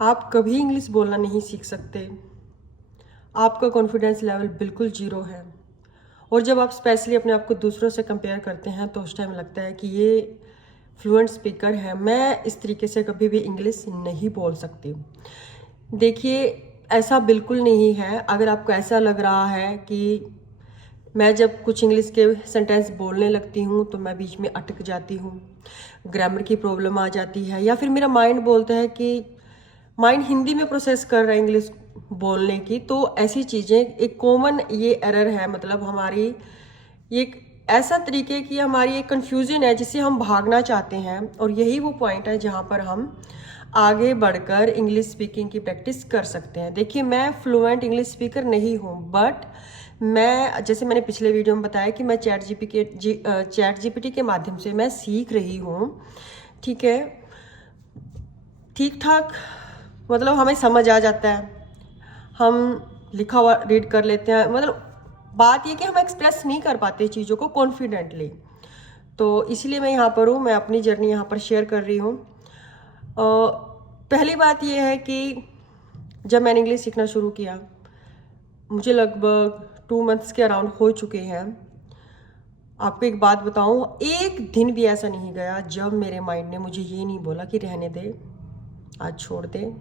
आप कभी इंग्लिश बोलना नहीं सीख सकते। आपका कॉन्फिडेंस लेवल बिल्कुल ज़ीरो है। और जब आप स्पेशली अपने आप को दूसरों से कंपेयर करते हैं तो उस टाइम लगता है कि ये फ्लुएंट स्पीकर है, मैं इस तरीके से कभी भी इंग्लिश नहीं बोल सकती। देखिए, ऐसा बिल्कुल नहीं है। अगर आपको ऐसा लग रहा है कि मैं जब कुछ इंग्लिश के सेंटेंस बोलने लगती हूँ तो मैं बीच में अटक जाती हूँ, ग्रामर की प्रॉब्लम आ जाती है, या फिर मेरा माइंड बोलता है कि माइंड हिंदी में प्रोसेस कर रहा है इंग्लिश बोलने की, तो ऐसी चीज़ें एक कॉमन ये एरर है। मतलब हमारी ये एक ऐसा तरीके की हमारी एक कन्फ्यूजन है जिससे हम भागना चाहते हैं, और यही वो पॉइंट है जहाँ पर हम आगे बढ़कर इंग्लिश स्पीकिंग की प्रैक्टिस कर सकते हैं। देखिए, मैं फ्लुएंट इंग्लिश स्पीकर नहीं हूँ, बट मैं, जैसे मैंने पिछले वीडियो में बताया कि मैं चैट जीपीटी के माध्यम से मैं सीख रही हूँ। ठीक है, ठीक ठाक, मतलब हमें समझ आ जाता है, हम लिखा हुआ रीड कर लेते हैं। मतलब बात ये कि हम एक्सप्रेस नहीं कर पाते चीज़ों को कॉन्फिडेंटली, तो इसलिए मैं यहाँ पर हूँ, मैं अपनी जर्नी यहाँ पर शेयर कर रही हूँ। पहली बात ये है कि जब मैंने इंग्लिश सीखना शुरू किया, मुझे लगभग 2 मंथ्स के अराउंड हो चुके हैं। आपको एक बात बताऊं, एक दिन भी ऐसा नहीं गया जब मेरे माइंड ने मुझे ये नहीं बोला कि रहने दे, आज छोड़ दे,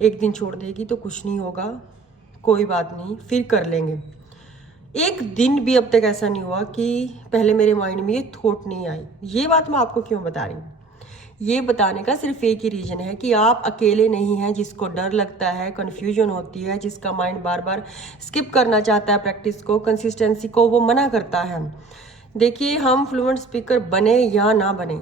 एक दिन छोड़ देगी तो कुछ नहीं होगा, कोई बात नहीं, फिर कर लेंगे। एक दिन भी अब तक ऐसा नहीं हुआ कि पहले मेरे माइंड में ये थॉट नहीं आई। ये बात मैं आपको क्यों बता रही हूँ, ये बताने का सिर्फ एक ही रीजन है कि आप अकेले नहीं हैं जिसको डर लगता है, कन्फ्यूजन होती है, जिसका माइंड बार बार स्किप करना चाहता है प्रैक्टिस को, कंसिस्टेंसी को वो मना करता है। देखिए, हम फ्लुएंट स्पीकर बने या ना बने,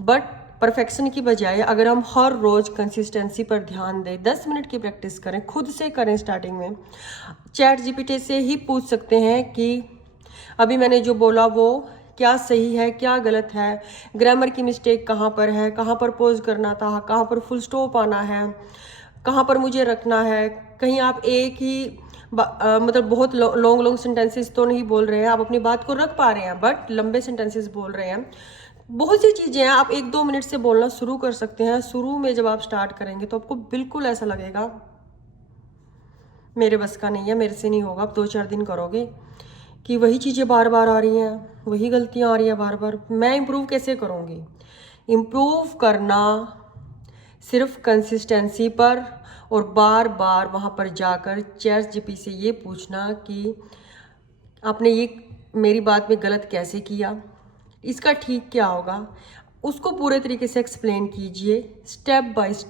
बट परफेक्शन की बजाय अगर हम हर रोज कंसिस्टेंसी पर ध्यान दें, 10 मिनट की प्रैक्टिस करें, खुद से करें। स्टार्टिंग में चैट जीपीटी से ही पूछ सकते हैं कि अभी मैंने जो बोला वो क्या सही है, क्या गलत है, ग्रामर की मिस्टेक कहाँ पर है, कहाँ पर पॉज करना था, कहाँ पर फुल स्टॉप आना है, कहाँ पर मुझे रखना है। कहीं आप एक ही मतलब बहुत लॉन्ग लॉन्ग सेंटेंसेस तो नहीं बोल रहे हैं, आप अपनी बात को रख पा रहे हैं बट लंबे सेंटेंसेस बोल रहे हैं। बहुत सी चीज़ें हैं, आप 1-2 मिनट से बोलना शुरू कर सकते हैं। शुरू में जब आप स्टार्ट करेंगे तो आपको बिल्कुल ऐसा लगेगा मेरे बस का नहीं है, मेरे से नहीं होगा। आप 2-4 दिन करोगे कि वही चीज़ें बार बार आ रही हैं, वही गलतियाँ आ रही हैं बार बार, मैं इम्प्रूव कैसे करूँगी। इम्प्रूव करना सिर्फ कंसिस्टेंसी पर और बार बार वहाँ पर जाकर चैट जीपीटी से ये पूछना कि आपने ये मेरी बात में गलत कैसे किया, इसका ठीक क्या होगा, उसको पूरे तरीके से एक्सप्लेन कीजिए, स्टेप बाय स्टेप।